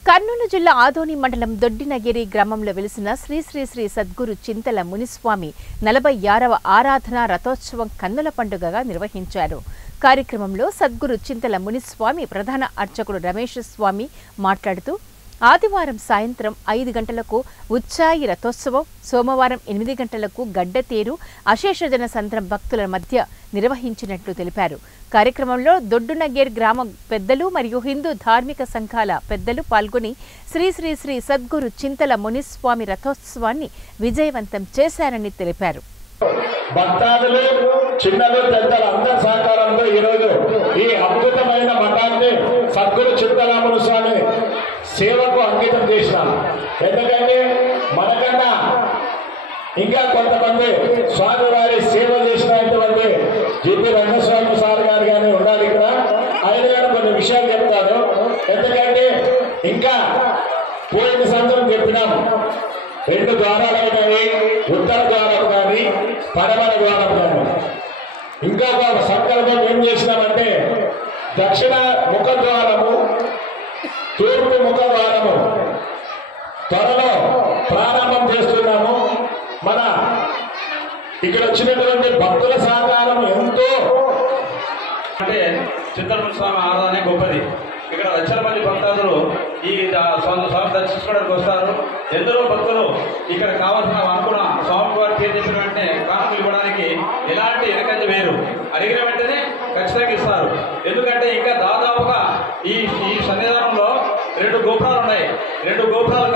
కర్నూలు జిల్లా ఆదోని మండలం దొడ్డినగిరి గ్రామంలో వెలిసిన శ్రీ శ్రీ శ్రీ సద్గురు చింతల మునిస్వామి 46వ ఆరాధన రథోత్సవం కన్నుల పండుగగా నిర్వహించారు. కార్యక్రమంలో సద్గురు చింతల మునిస్వామి ప్రధాన అర్చకుడు రమేష్ స్వామి మాట్లాడుతూ ఆదివారం సాయంత్రం 5 గంటలకు ఉచ్చాయి రథోత్సవం, సోమవారం 8 గంటలకు గడ్డతేరు అశేషజన సంద్రం భక్తుల మధ్య నిర్వహించినట్లు తెలిపారు. కార్యక్రమంలో దొడ్డునగేర్ గ్రామ పెద్దలు మరియు హిందూ ధార్మిక సంఘాల పెద్దలు పాల్గొని శ్రీ శ్రీ శ్రీ సద్గురు చింతల మునిస్వామి రథోత్సవాన్ని విజయవంతం చేశారని తెలిపారు. భక్తాదులు చిన్నలు పెద్దలు అందరి సహకారంతో ఈరోజు ఈ అద్భుతమైన మఠాన్ని సద్గురు చింతల మునిస్వామి సేవకు అంకితం చేసినారు. ఎందుకంటే మనకన్నా ఇంకా కొంతమంది స్వామివారి సేవ చేసినటువంటి జిపి రంగస్వామి సార్ గారు కానీ ఉండాలి ఇక్కడ. ఆయన గారు కొన్ని విషయాలు చెప్తారు. ఎందుకంటే ఇంకా పోయిన సంవత్సరం చెప్పినాము 2 ద్వారాలు అయినాయి, ఉత్తర ద్వారం కానీ పడమర ద్వారం కానీ. ఇంకొక సంకల్పం ఏం చేసినామంటే దక్షిణ ముఖ ద్వారము, తూర్పు ముఖ ద్వారము త్వరలో ప్రారంభం చేస్తున్నాము. మన ఇక్కడ వచ్చినటువంటి భక్తుల సహకారం ఎంతో అంటే చింతల మునిస్వామి ఆరాధన గొప్పది. ఇక్కడ లక్షల మంది భక్తాదులు ఈ స్వామి దర్శించుకోవడానికి వస్తారు. ఎందరో భక్తులు ఇక్కడ కావాల్సిన అనుకున్న స్వామివారి పేరు చెప్పిన వెంటనే కానుకలు ఇవ్వడానికి ఎలాంటి వెనకంజ వేరు, అడిగిన వెంటనే ఖచ్చితంగా ఇస్తారు. ఎందుకంటే ఇంకా దాదాపుగా ఈ సన్నిధానంలో 2 గోపురాలు ఉన్నాయి. 2 గోపురాలు